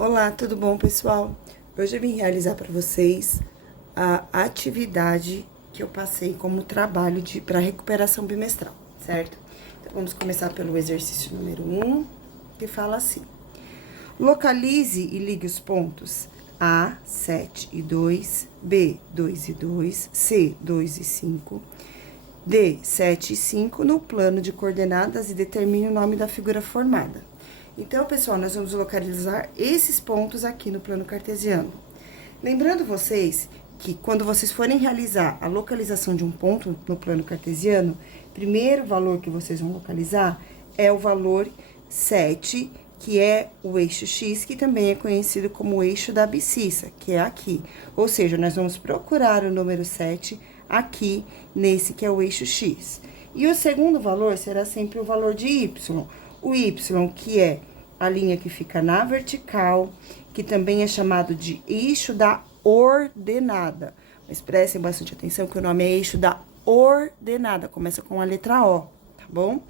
Olá, tudo bom, pessoal? Hoje eu vim realizar para vocês a atividade que eu passei como trabalho para recuperação bimestral, certo? Então, vamos começar pelo exercício número 1, que fala assim: localize e ligue os pontos A, 7 e 2, B, 2 e 2, C, 2 e 5, D, 7 e 5 no plano de coordenadas e determine o nome da figura formada. Então, pessoal, nós vamos localizar esses pontos aqui no plano cartesiano. Lembrando vocês que quando vocês forem realizar a localização de um ponto no plano cartesiano, primeiro valor que vocês vão localizar é o valor 7, que é o eixo X, que também é conhecido como o eixo da abscissa, que é aqui. Ou seja, nós vamos procurar o número 7 aqui, nesse que é o eixo X. E o segundo valor será sempre o valor de Y. O Y, que é a linha que fica na vertical, que também é chamado de eixo da ordenada. Mas prestem bastante atenção que o nome é eixo da ordenada, começa com a letra O, tá bom?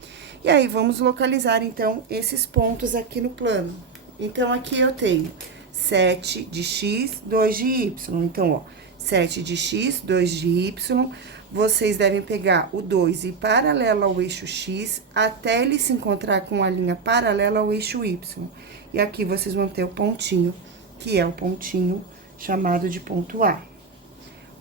E aí, vamos localizar, então, esses pontos aqui no plano. Então, aqui eu tenho 7 de X, 2 de Y. Então, ó, 7 de X, 2 de Y. Vocês devem pegar o 2 e ir paralelo ao eixo X, até ele se encontrar com a linha paralela ao eixo Y. E aqui vocês vão ter o pontinho, que é o pontinho chamado de ponto A.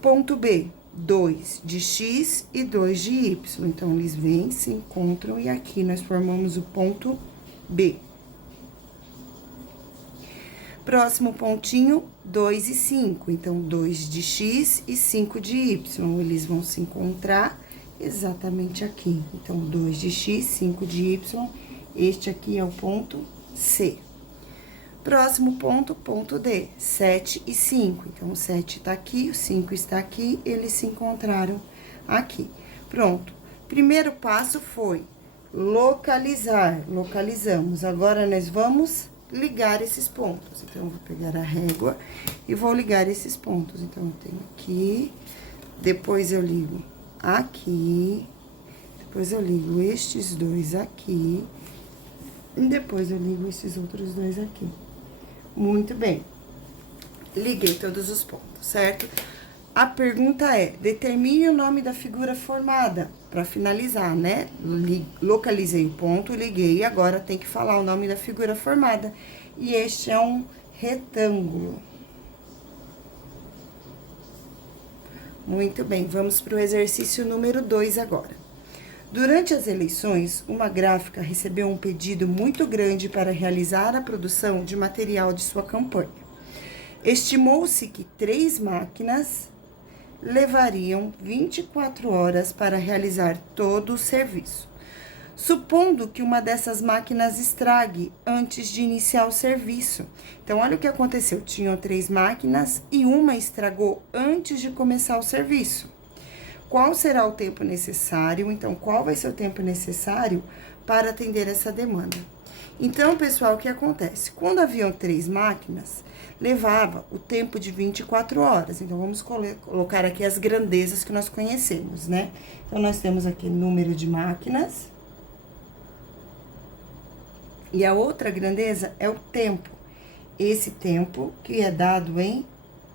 Ponto B, 2 de X e 2 de Y. Então, eles vêm, se encontram, e aqui nós formamos o ponto B. Próximo pontinho, 2 e 5. Então, 2 de X e 5 de Y. Eles vão se encontrar exatamente aqui. Então, 2 de X, 5 de Y. Este aqui é o ponto C. Próximo ponto, ponto D, 7 e 5. Então, o 7 tá aqui, o 5 está aqui, eles se encontraram aqui. Pronto. Primeiro passo foi localizar. Localizamos. Agora, nós vamos ligar esses pontos. Então, eu vou pegar a régua e vou ligar esses pontos. Então, eu tenho aqui, depois eu ligo aqui, depois eu ligo estes dois aqui, e depois eu ligo esses outros dois aqui. Muito bem. Liguei todos os pontos, certo? A pergunta é, determine o nome da figura formada, para finalizar, né? Localizei o ponto, liguei, agora tem que falar o nome da figura formada. E este é um retângulo. Muito bem, vamos para o exercício número 2 agora. Durante as eleições, uma gráfica recebeu um pedido muito grande para realizar a produção de material de sua campanha. Estimou-se que 3 máquinas levariam 24 horas para realizar todo o serviço. Supondo que uma dessas máquinas estrague antes de iniciar o serviço. Então, olha o que aconteceu. Tinham 3 máquinas e uma estragou antes de começar o serviço. Qual será o tempo necessário? Então, qual vai ser o tempo necessário para atender essa demanda? Então, pessoal, o que acontece? Quando haviam 3 máquinas, levava o tempo de 24 horas. Então, vamos colocar aqui as grandezas que nós conhecemos, né? Então, nós temos aqui número de máquinas. E a outra grandeza é o tempo. Esse tempo que é dado em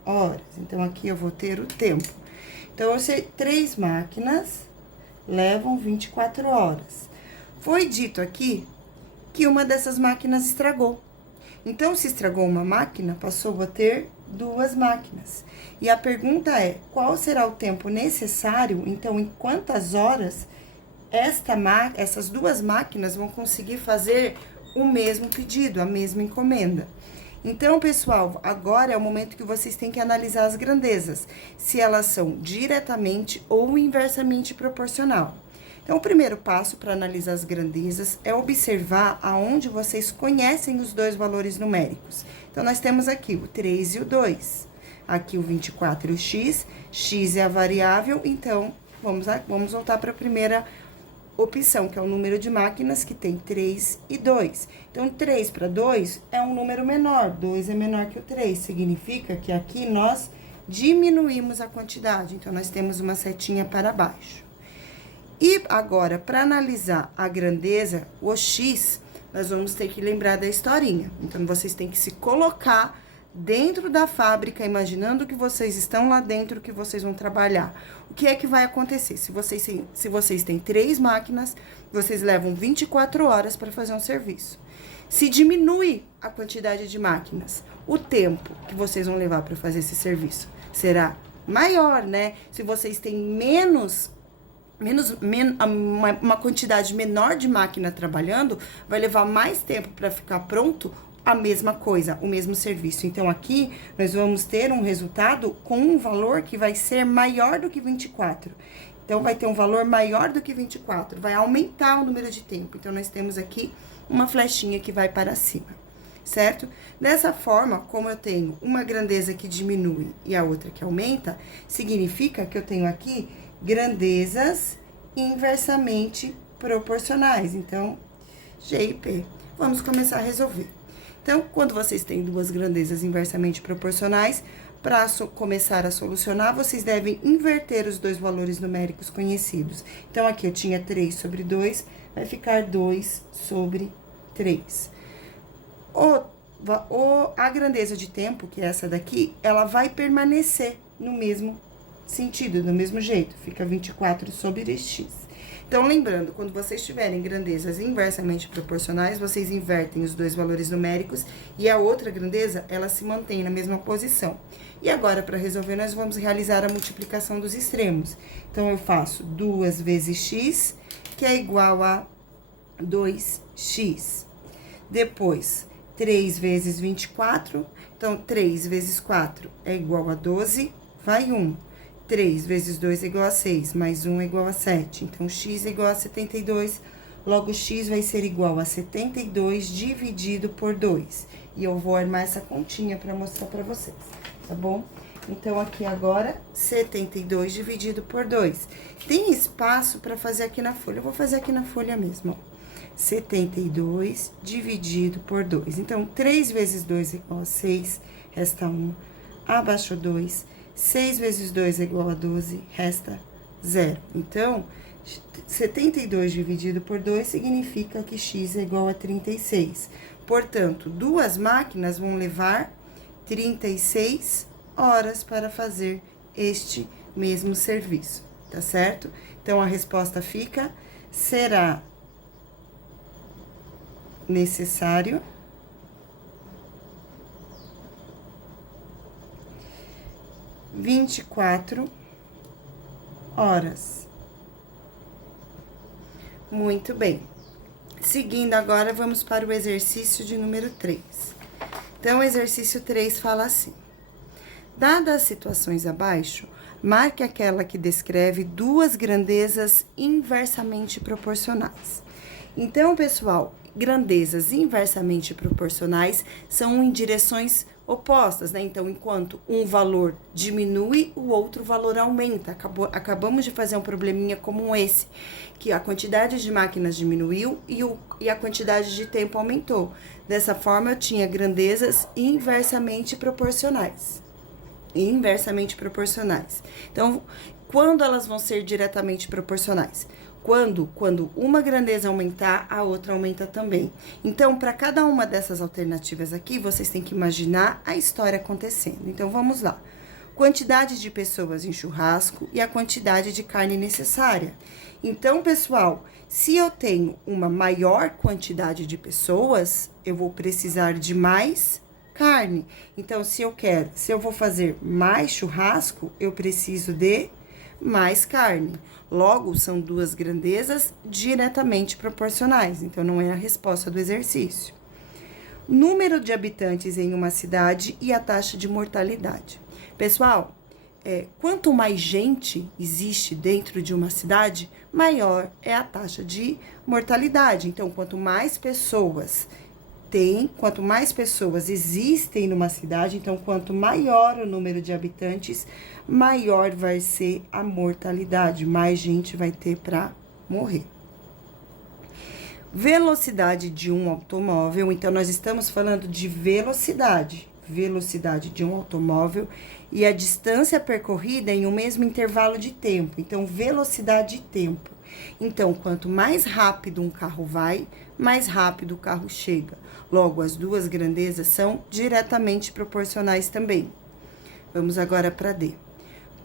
horas. Então, aqui eu vou ter o tempo. Então, eu sei 3 máquinas levam 24 horas. Foi dito aqui que uma dessas máquinas estragou. Então, se estragou uma máquina, passou a ter 2 máquinas. E a pergunta é, qual será o tempo necessário? Então, em quantas horas essas 2 máquinas vão conseguir fazer o mesmo pedido, a mesma encomenda? Então, pessoal, agora é o momento que vocês têm que analisar as grandezas, se elas são diretamente ou inversamente proporcional. Então, o primeiro passo para analisar as grandezas é observar aonde vocês conhecem os 2 valores numéricos. Então, nós temos aqui o 3 e o 2. Aqui o 24 e o x. X é a variável, então, vamos voltar para a primeira opção, que é o número de máquinas, que tem 3 e 2. Então, 3 para 2 é um número menor, 2 é menor que o 3. Significa que aqui nós diminuímos a quantidade. Então, nós temos uma setinha para baixo. E agora, para analisar a grandeza, o x, nós vamos ter que lembrar da historinha. Então, vocês têm que se colocar dentro da fábrica, imaginando que vocês estão lá dentro, que vocês vão trabalhar. O que é que vai acontecer? Se vocês têm 3 máquinas, vocês levam 24 horas para fazer um serviço. Se diminui a quantidade de máquinas, o tempo que vocês vão levar para fazer esse serviço será maior, né? Se vocês têm uma quantidade menor de máquina trabalhando, vai levar mais tempo para ficar pronto a mesma coisa, o mesmo serviço. Então, aqui, nós vamos ter um resultado com um valor que vai ser maior do que 24. Então, vai ter um valor maior do que 24, vai aumentar o número de tempo. Então, nós temos aqui uma flechinha que vai para cima, certo? Dessa forma, como eu tenho uma grandeza que diminui e a outra que aumenta, significa que eu tenho aqui grandezas inversamente proporcionais. Então, G e P. Vamos começar a resolver. Então, quando vocês têm 2 grandezas inversamente proporcionais, para começar a solucionar, vocês devem inverter os 2 valores numéricos conhecidos. Então, aqui eu tinha 3 sobre 2, vai ficar 2 sobre 3. A grandeza de tempo, que é essa daqui, ela vai permanecer no mesmo sentido, do mesmo jeito. Fica 24 sobre x. Então, lembrando, quando vocês tiverem grandezas inversamente proporcionais, vocês invertem os 2 valores numéricos e a outra grandeza, ela se mantém na mesma posição. E agora, para resolver, nós vamos realizar a multiplicação dos extremos. Então, eu faço 2 vezes x, que é igual a 2x. Depois, 3 vezes 24, então, 3 vezes 4 é igual a 12, vai 1. 3 vezes 2 é igual a 6, mais 1 é igual a 7. Então, x é igual a 72, logo x vai ser igual a 72 dividido por 2. E eu vou armar essa continha para mostrar para vocês, tá bom? Então, aqui agora, 72 dividido por 2. Tem espaço para fazer aqui na folha, eu vou fazer aqui na folha mesmo, ó. 72 dividido por 2. Então, 3 vezes 2 é igual a 6, resta 1, abaixo 2. 6 vezes 2 é igual a 12, resta 0. Então, 72 dividido por 2 significa que x é igual a 36. Portanto, 2 máquinas vão levar 36 horas para fazer este mesmo serviço, tá certo? Então, a resposta fica, será necessário 24 horas. Muito bem. Seguindo agora, vamos para o exercício de número 3. Então, o exercício 3 fala assim: dadas as situações abaixo, marque aquela que descreve 2 grandezas inversamente proporcionais. Então, pessoal, grandezas inversamente proporcionais são em direções opostas, né? Então, enquanto um valor diminui, o outro valor aumenta. Acabamos de fazer um probleminha como esse, que a quantidade de máquinas diminuiu e a quantidade de tempo aumentou. Dessa forma, eu tinha grandezas inversamente proporcionais. Inversamente proporcionais. Então, quando elas vão ser diretamente proporcionais? Quando uma grandeza aumentar, a outra aumenta também. Então, para cada uma dessas alternativas aqui, vocês têm que imaginar a história acontecendo. Então, vamos lá. Quantidade de pessoas em churrasco e a quantidade de carne necessária. Então, pessoal, se eu tenho uma maior quantidade de pessoas, eu vou precisar de mais carne. Então, se eu vou fazer mais churrasco, eu preciso de mais carne. Logo, são 2 grandezas diretamente proporcionais. Então, não é a resposta do exercício. Número de habitantes em uma cidade e a taxa de mortalidade. Pessoal, quanto mais gente existe dentro de uma cidade, maior é a taxa de mortalidade. Então, quanto mais pessoas existem numa cidade, então, quanto maior o número de habitantes, maior vai ser a mortalidade, mais gente vai ter para morrer. Velocidade de um automóvel, então, nós estamos falando de velocidade de um automóvel e a distância percorrida em um mesmo intervalo de tempo. Então, velocidade e tempo. Então, quanto mais rápido um carro vai, mais rápido o carro chega. Logo, as duas grandezas são diretamente proporcionais também. Vamos agora para D.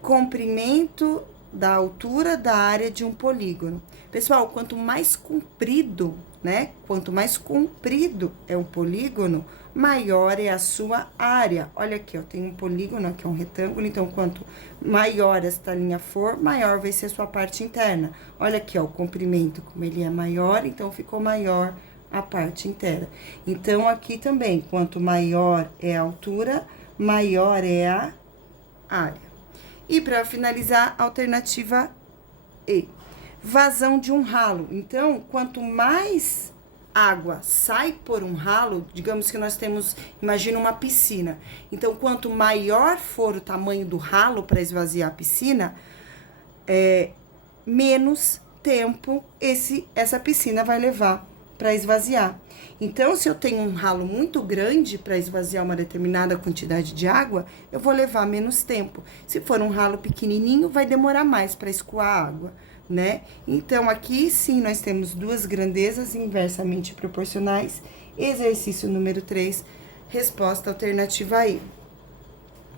Comprimento da altura da área de um polígono. Pessoal, quanto mais comprido, né? Quanto mais comprido é o polígono, maior é a sua área. Olha aqui, ó, tem um polígono, aqui é um retângulo, então quanto maior esta linha for, maior vai ser a sua parte interna. Olha aqui, ó, o comprimento, como ele é maior, então ficou maior a parte inteira. Então, aqui também, quanto maior é a altura, maior é a área. E para finalizar, alternativa E. Vazão de um ralo. Então, quanto mais água sai por um ralo, digamos que nós temos, imagina uma piscina. Então, quanto maior for o tamanho do ralo para esvaziar a piscina, menos tempo essa piscina vai levar para esvaziar. Então, se eu tenho um ralo muito grande para esvaziar uma determinada quantidade de água, eu vou levar menos tempo. Se for um ralo pequenininho, vai demorar mais para escoar a água, né? Então, aqui sim, nós temos duas grandezas inversamente proporcionais. Exercício número 3, resposta alternativa E.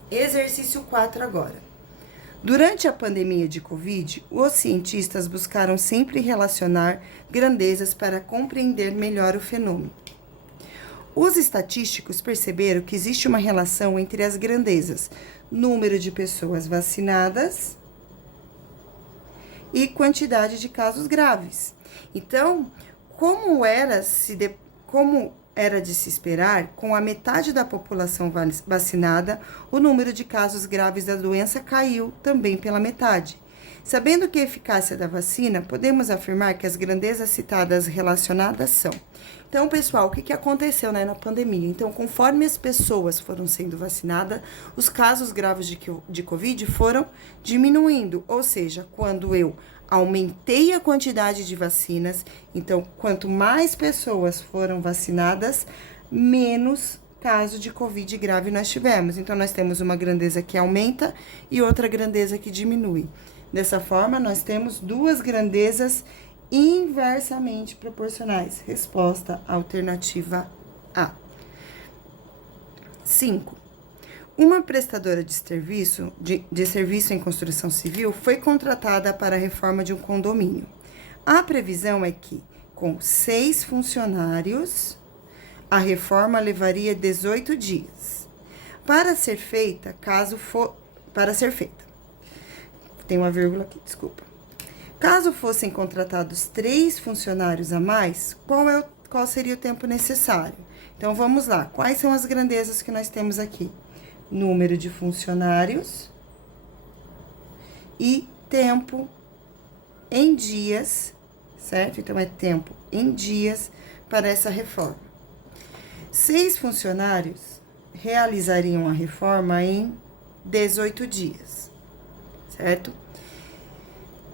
Exercício 4 agora. Durante a pandemia de Covid, os cientistas buscaram sempre relacionar grandezas para compreender melhor o fenômeno. Os estatísticos perceberam que existe uma relação entre as grandezas, número de pessoas vacinadas e quantidade de casos graves. Então, como era de se esperar, com a metade da população vacinada, o número de casos graves da doença caiu também pela metade. Sabendo que a eficácia da vacina, podemos afirmar que as grandezas citadas relacionadas são. Então, pessoal, o que aconteceu, né, na pandemia? Então, conforme as pessoas foram sendo vacinadas, os casos graves de Covid foram diminuindo. Ou seja, quando eu aumentei a quantidade de vacinas, então, quanto mais pessoas foram vacinadas, menos caso de Covid grave nós tivemos. Então, nós temos uma grandeza que aumenta e outra grandeza que diminui. Dessa forma, nós temos duas grandezas inversamente proporcionais. Resposta alternativa A. 5. Uma prestadora de serviço em construção civil foi contratada para a reforma de um condomínio. A previsão é que, com 6 funcionários, a reforma levaria 18 dias. Para ser feita, tem uma vírgula aqui, desculpa. Caso fossem contratados 3 funcionários a mais, qual seria o tempo necessário? Então, vamos lá. Quais são as grandezas que nós temos aqui? Número de funcionários e tempo em dias, certo? Então, é tempo em dias para essa reforma. 6 funcionários realizariam a reforma em 18 dias, certo?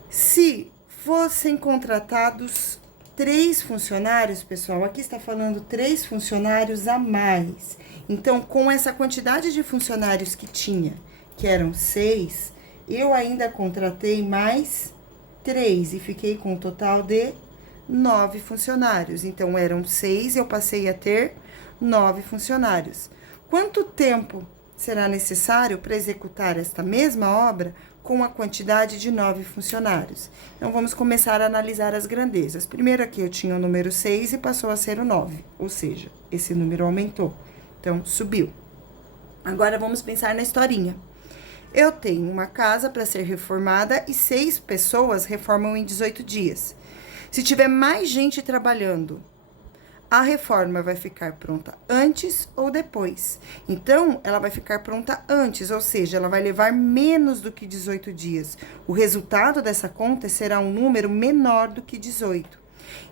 Se fossem contratados 3 funcionários, pessoal, aqui está falando 3 funcionários a mais. Então, com essa quantidade de funcionários que tinha, que eram 6, eu ainda contratei mais 3 e fiquei com um total de 9 funcionários. Então, eram 6, eu passei a ter 9 funcionários. Quanto tempo será necessário para executar esta mesma obra com a quantidade de 9 funcionários? Então, vamos começar a analisar as grandezas. Primeiro aqui eu tinha o número 6 e passou a ser o 9, ou seja, esse número aumentou. Então, subiu. Agora, vamos pensar na historinha. Eu tenho uma casa para ser reformada e 6 pessoas reformam em 18 dias. Se tiver mais gente trabalhando, a reforma vai ficar pronta antes ou depois. Então, ela vai ficar pronta antes, ou seja, ela vai levar menos do que 18 dias. O resultado dessa conta será um número menor do que 18.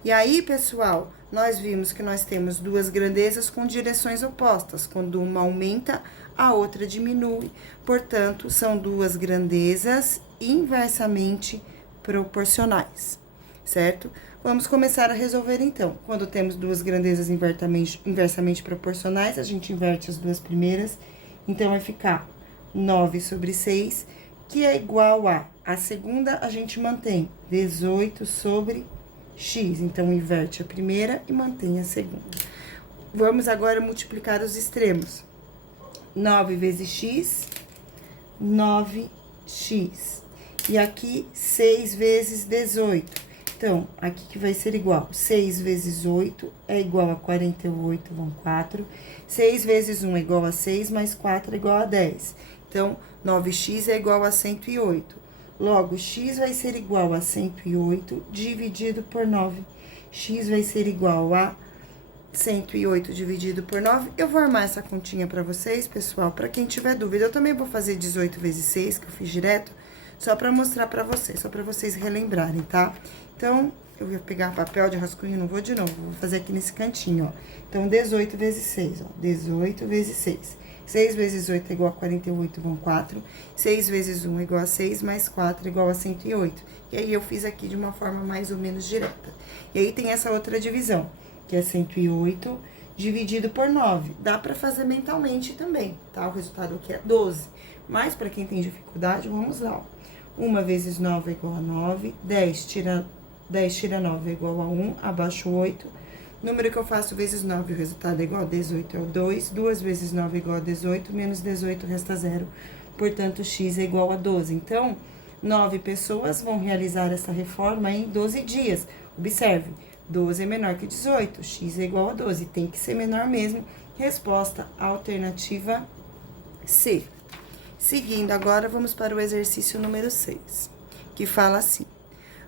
E aí, pessoal, nós vimos que nós temos duas grandezas com direções opostas. Quando uma aumenta, a outra diminui. Portanto, são duas grandezas inversamente proporcionais, certo? Vamos começar a resolver, então. Quando temos duas grandezas inversamente proporcionais, a gente inverte as duas primeiras. Então, vai ficar 9 sobre 6, que é igual a segunda a gente mantém 18 sobre x. Então, inverte a primeira e mantém a segunda. Vamos agora multiplicar os extremos. 9 vezes x, 9x. E aqui, 6 vezes 18. Então, aqui que vai ser igual. 6 vezes 8 é igual a 48, vão 4. 6 vezes 1 é igual a 6, mais 4 é igual a 10. Então, 9x é igual a 108. Logo, x vai ser igual a 108 dividido por 9. X vai ser igual a 108 dividido por 9. Eu vou armar essa continha pra vocês, pessoal, pra quem tiver dúvida. Eu também vou fazer 18 vezes 6, que eu fiz direto, só pra mostrar pra vocês, só pra vocês relembrarem, tá? Então, eu vou pegar papel de rascunho, não vou de novo, vou fazer aqui nesse cantinho, ó. Então, 18 vezes 6, ó, 18 vezes 6. 6 vezes 8 é igual a 48, vão 4. 6 vezes 1 é igual a 6, mais 4 é igual a 108. E aí, eu fiz aqui de uma forma mais ou menos direta. E aí, tem essa outra divisão, que é 108 dividido por 9. Dá pra fazer mentalmente também, tá? O resultado aqui é 12. Mas, pra quem tem dificuldade, vamos lá, ó. 1 vezes 9 é igual a 9. 10 tira 9 é igual a 1, abaixo 8. Número que eu faço vezes 9, o resultado é igual a 18, é o 2. 2 vezes 9 é igual a 18, menos 18 resta 0. Portanto, x é igual a 12. Então, 9 pessoas vão realizar essa reforma em 12 dias. Observe, 12 é menor que 18, x é igual a 12. Tem que ser menor mesmo. Resposta alternativa C. Seguindo agora, vamos para o exercício número 6, que fala assim: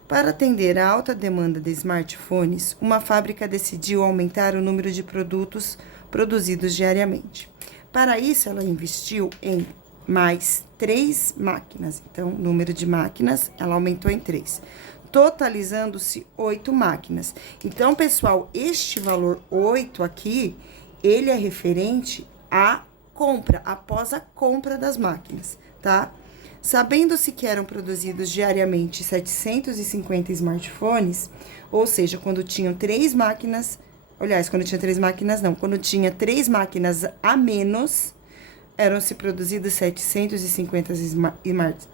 para atender a alta demanda de smartphones, uma fábrica decidiu aumentar o número de produtos produzidos diariamente. Para isso, ela investiu em mais 3 máquinas. Então, o número de máquinas, ela aumentou em 3, totalizando-se 8 máquinas. Então, pessoal, este valor 8 aqui, ele é referente à compra, após a compra das máquinas, tá? Sabendo-se que eram produzidos diariamente 750 smartphones, ou seja, quando tinham 3 máquinas, aliás, quando tinha 3 máquinas não, quando tinha 3 máquinas a menos, eram-se produzidos 750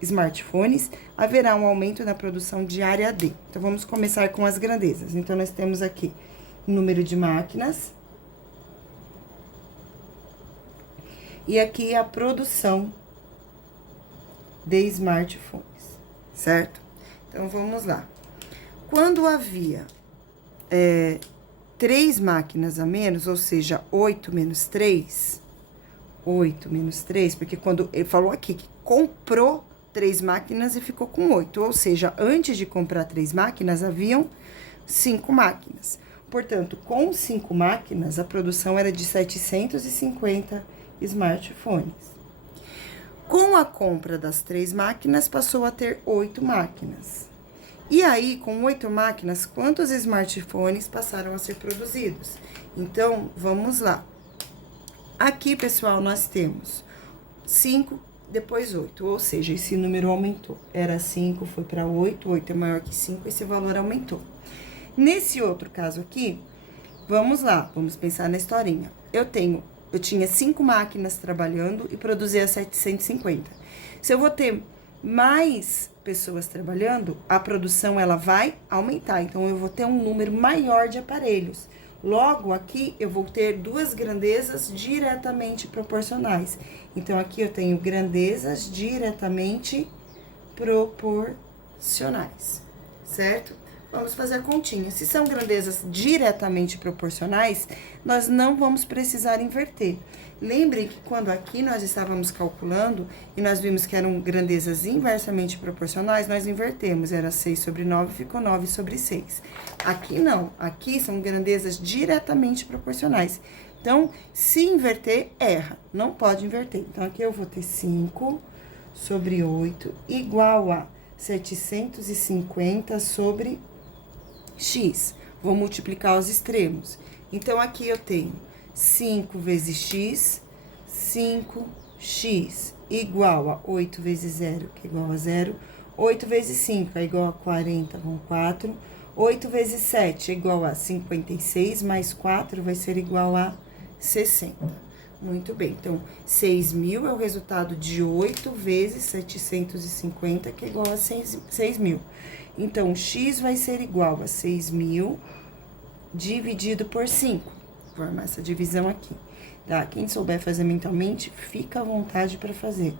smartphones, haverá um aumento na produção diária de. Então, vamos começar com as grandezas. Então, nós temos aqui o número de máquinas, e aqui a produção de smartphones, certo? Então, vamos lá. Quando havia 3 máquinas a menos, ou seja, 8 menos 3, porque quando ele falou aqui que comprou 3 máquinas e ficou com 8, ou seja, antes de comprar 3 máquinas, haviam 5 máquinas. Portanto, com 5 máquinas, a produção era de 750 smartphones. Com a compra das 3 máquinas, passou a ter 8 máquinas. E aí, com 8 máquinas, quantos smartphones passaram a ser produzidos? Então, vamos lá. Aqui, pessoal, nós temos 5, depois 8, ou seja, esse número aumentou. Era 5, foi para 8, 8 é maior que 5, esse valor aumentou. Nesse outro caso aqui, vamos lá, vamos pensar na historinha. Eu tinha 5 máquinas trabalhando e produzia 750. Se eu vou ter mais pessoas trabalhando, a produção ela vai aumentar. Então, eu vou ter um número maior de aparelhos. Logo, aqui, eu vou ter 2 grandezas diretamente proporcionais. Então, aqui eu tenho grandezas diretamente proporcionais, certo? Vamos fazer a continha. Se são grandezas diretamente proporcionais, nós não vamos precisar inverter. Lembrem que quando aqui nós estávamos calculando e nós vimos que eram grandezas inversamente proporcionais, nós invertemos. Era 6 sobre 9, ficou 9 sobre 6. Aqui não. Aqui são grandezas diretamente proporcionais. Então, se inverter, erra. Não pode inverter. Então, aqui eu vou ter 5 sobre 8 igual a 750 sobre x. Vou multiplicar os extremos. Então, aqui eu tenho 5 vezes x, 5x, igual a 8 vezes 0, que é igual a 0. 8 vezes 5 é igual a 40, vão 4. 8 vezes 7 é igual a 56, mais 4 vai ser igual a 60. Muito bem, então, 6.000 é o resultado de 8 vezes 750, que é igual a 6.000. Então, x vai ser igual a 6.000 dividido por 5. Vou formar essa divisão aqui, tá? Quem souber fazer mentalmente, fica à vontade para fazer.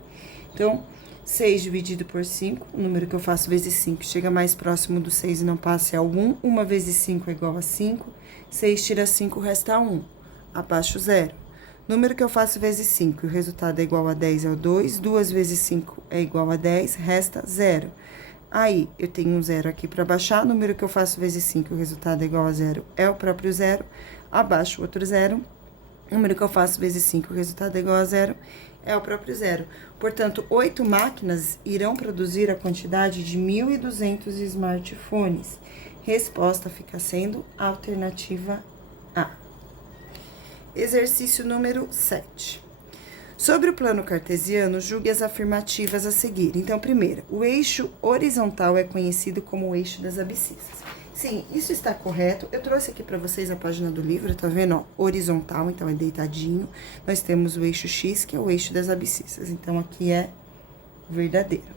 Então, 6 dividido por 5, o número que eu faço vezes 5 chega mais próximo do 6 e não passa é o 1. 1 vezes 5 é igual a 5. 6 tira 5, resta 1. Abaixo 0. Número que eu faço vezes 5, o resultado é igual a 10, é o 2. 2 vezes 5 é igual a 10, resta 0. Aí, eu tenho um 0 aqui para baixar. Número que eu faço vezes 5, o resultado é igual a 0, é o próprio 0. Abaixo outro 0. Número que eu faço vezes 5, o resultado é igual a 0, é o próprio 0. Portanto, 8 máquinas irão produzir a quantidade de 1.200 smartphones. Resposta fica sendo a alternativa A. Exercício número 7. Sobre o plano cartesiano, julgue as afirmativas a seguir. Então, primeiro, o eixo horizontal é conhecido como o eixo das abscissas. Sim, isso está correto. Eu trouxe aqui para vocês a página do livro, tá vendo? Ó, horizontal, então é deitadinho. Nós temos o eixo X, que é o eixo das abscissas. Então, aqui é verdadeiro.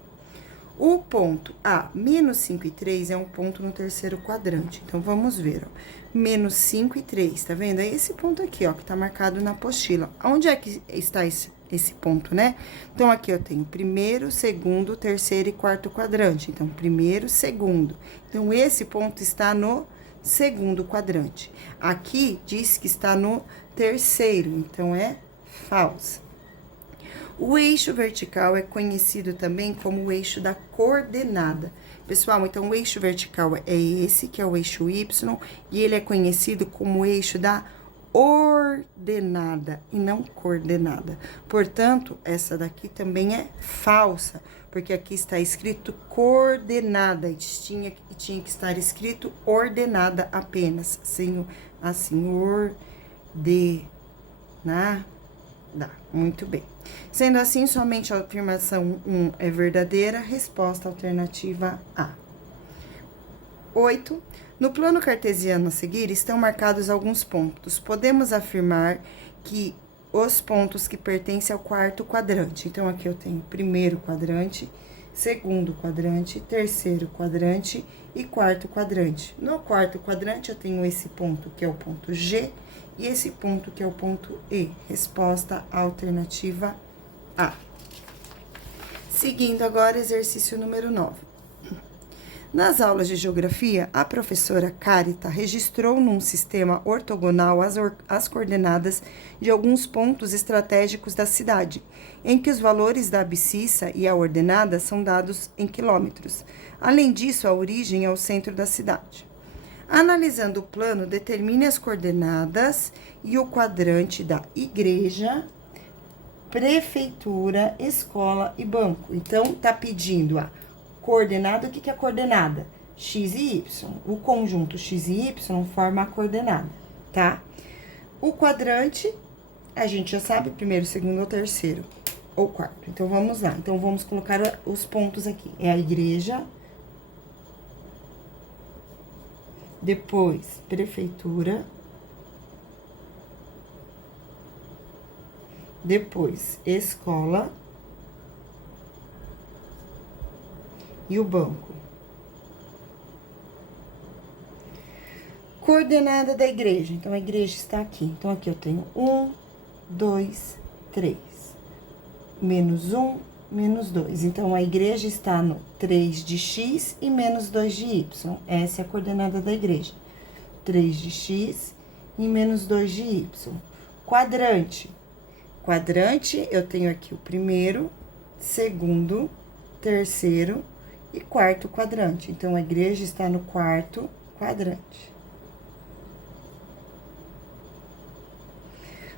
O ponto A, menos 5 e 3, é um ponto no terceiro quadrante. Então, vamos ver, ó. Menos 5 e 3, tá vendo? É esse ponto aqui, ó, que tá marcado na apostila. Onde é que está esse ponto, né? Então, aqui eu tenho primeiro, segundo, terceiro e quarto quadrante. Então, primeiro, segundo. Então, esse ponto está no segundo quadrante. Aqui diz que está no terceiro, então é falso. O eixo vertical é conhecido também como o eixo da coordenada. Pessoal, então o eixo vertical é esse, que é o eixo Y, e ele é conhecido como o eixo da ordenada e não coordenada. Portanto, essa daqui também é falsa, porque aqui está escrito coordenada, e tinha que estar escrito ordenada apenas, assim, ordenada. Muito bem. Sendo assim, somente a afirmação 1 é verdadeira, resposta alternativa A. 8. No plano cartesiano a seguir, estão marcados alguns pontos. Podemos afirmar que os pontos que pertencem ao quarto quadrante. Então, aqui eu tenho primeiro quadrante, segundo quadrante, terceiro quadrante e quarto quadrante. No quarto quadrante, eu tenho esse ponto, que é o ponto G, e esse ponto, que é o ponto E. Resposta alternativa A. Seguindo agora, exercício número 9. Nas aulas de geografia, a professora Carita registrou num sistema ortogonal as coordenadas de alguns pontos estratégicos da cidade, em que os valores da abscissa e a ordenada são dados em quilômetros. Além disso, a origem é o centro da cidade. Analisando o plano, determine as coordenadas e o quadrante da igreja, prefeitura, escola e banco. Então, tá pedindo a coordenada. O que é coordenada? X e Y. O conjunto X e Y forma a coordenada, tá? O quadrante, a gente já sabe, primeiro, segundo ou terceiro, ou quarto. Então, vamos lá. Então, vamos colocar os pontos aqui. É a igreja, depois, prefeitura, depois, escola e o banco. Coordenada da igreja. Então, a igreja está aqui. Então, aqui eu tenho 1, 2, 3. Menos 1, menos 2. Então, a igreja está no 3 de x e menos 2 de y. Essa é a coordenada da igreja. 3 de x e menos 2 de y. Quadrante. Quadrante, eu tenho aqui o primeiro, segundo, terceiro e quarto quadrante. Então, a igreja está no quarto quadrante.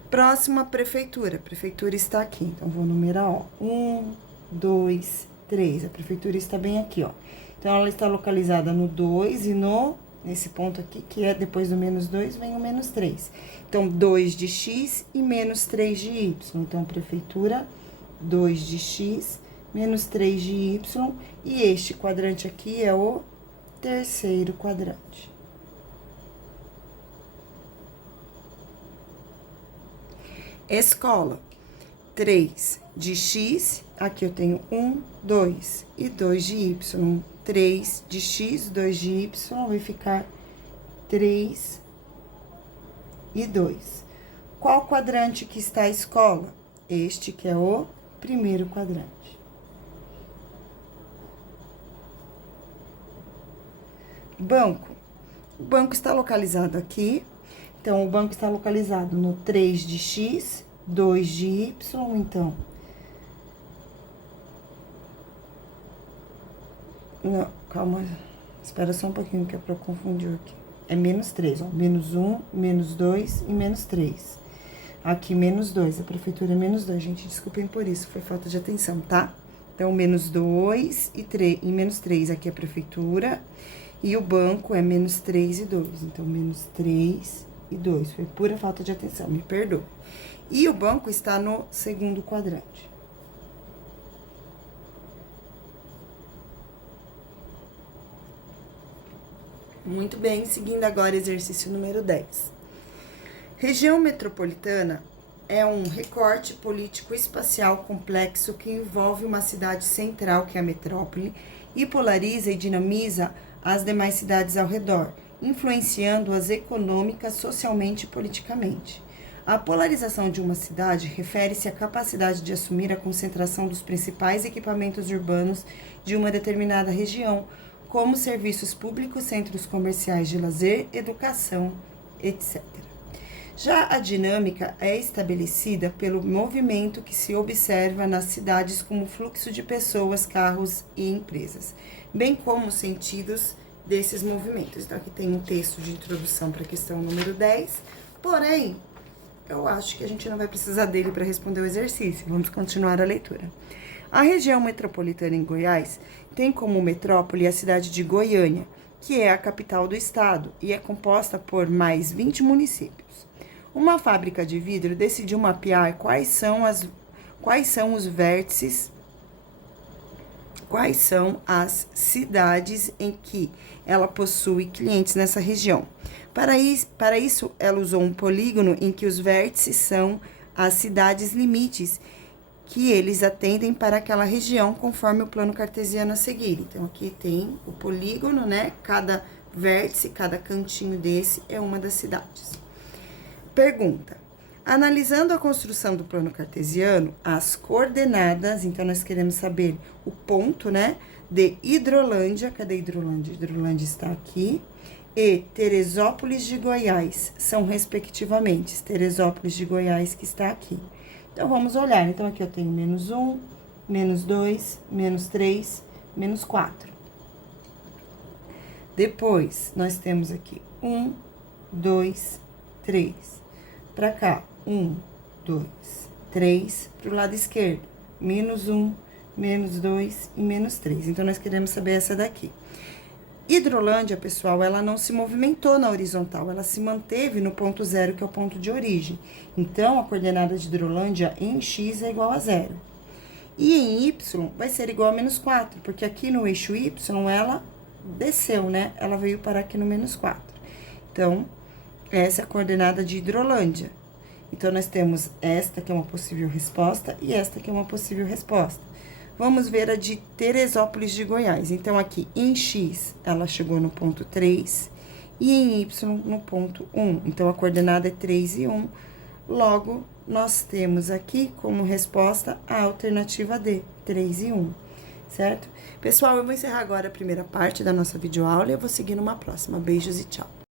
Próxima, prefeitura. A prefeitura está aqui. Então, vou numerar, ó. 1, 2, 3. A prefeitura está bem aqui, ó. Então, ela está localizada no 2 e nesse ponto aqui, que é depois do menos 2, vem o menos 3. Então, 2 de x e menos 3 de y. Então, prefeitura, 2 de x, menos 3 de y. E este quadrante aqui é o terceiro quadrante. Escola. 3 de X, aqui eu tenho 1, 2 e 2 de Y. 3 de X, 2 de Y, vai ficar 3 e 2. Qual quadrante que está a escola? Este que é o primeiro quadrante. Banco. O banco está localizado aqui. Então, o banco está localizado no 3 de X, 2 de Y, então. Não, calma. Espera só um pouquinho que é pra confundir aqui. É menos 3, ó. Menos 1, menos 2 e menos 3. Aqui, menos 2. A prefeitura é menos 2. Gente, desculpem por isso. Foi falta de atenção, tá? Então, menos 2 e 3. E menos 3 aqui é a prefeitura. E o banco é menos 3 e 2. Então, menos 3 e 2. Foi pura falta de atenção, me perdoa. E o banco está no segundo quadrante. Muito bem, seguindo agora exercício número 10. Região metropolitana é um recorte político-espacial complexo que envolve uma cidade central, que é a metrópole, e polariza e dinamiza as demais cidades ao redor, influenciando-as econômica, socialmente e politicamente. A polarização de uma cidade refere-se à capacidade de assumir a concentração dos principais equipamentos urbanos de uma determinada região, como serviços públicos, centros comerciais de lazer, educação, etc. Já a dinâmica é estabelecida pelo movimento que se observa nas cidades como fluxo de pessoas, carros e empresas, bem como os sentidos desses movimentos. Então, aqui tem um texto de introdução para a questão número 10, porém, eu acho que a gente não vai precisar dele para responder o exercício. Vamos continuar a leitura. A região metropolitana em Goiás tem como metrópole a cidade de Goiânia, que é a capital do estado e é composta por mais 20 municípios. Uma fábrica de vidro decidiu mapear quais são as cidades em que ela possui clientes nessa região. Para isso, ela usou um polígono em que os vértices são as cidades limites que eles atendem para aquela região, conforme o plano cartesiano a seguir. Então, aqui tem o polígono, né? Cada vértice, cada cantinho desse é uma das cidades. Pergunta. Analisando a construção do plano cartesiano, as coordenadas, então nós queremos saber o ponto, né, de Hidrolândia, cadê Hidrolândia? Hidrolândia está aqui, e Teresópolis de Goiás, são respectivamente Teresópolis de Goiás que está aqui. Então, vamos olhar. Então, aqui eu tenho menos 1, menos 2, menos 3, menos 4. Depois, nós temos aqui 1, 2, 3. Para cá, 1, 2, 3. Para o lado esquerdo, menos 1, menos 2 e menos 3. Então, nós queremos saber essa daqui. Hidrolândia, pessoal, ela não se movimentou na horizontal, ela se manteve no ponto 0, que é o ponto de origem. Então, a coordenada de Hidrolândia em x é igual a 0. E em y vai ser igual a menos 4, porque aqui no eixo y ela desceu, né? Ela veio parar aqui no menos 4. Então, essa é a coordenada de Hidrolândia. Então, nós temos esta que é uma possível resposta e esta que é uma possível resposta. Vamos ver a de Teresópolis de Goiás. Então, aqui em x, ela chegou no ponto 3 e em y no ponto 1. Então, a coordenada é 3 e 1. Logo, nós temos aqui como resposta a alternativa D, 3 e 1, certo? Pessoal, eu vou encerrar agora a primeira parte da nossa videoaula e eu vou seguir numa próxima. Beijos e tchau!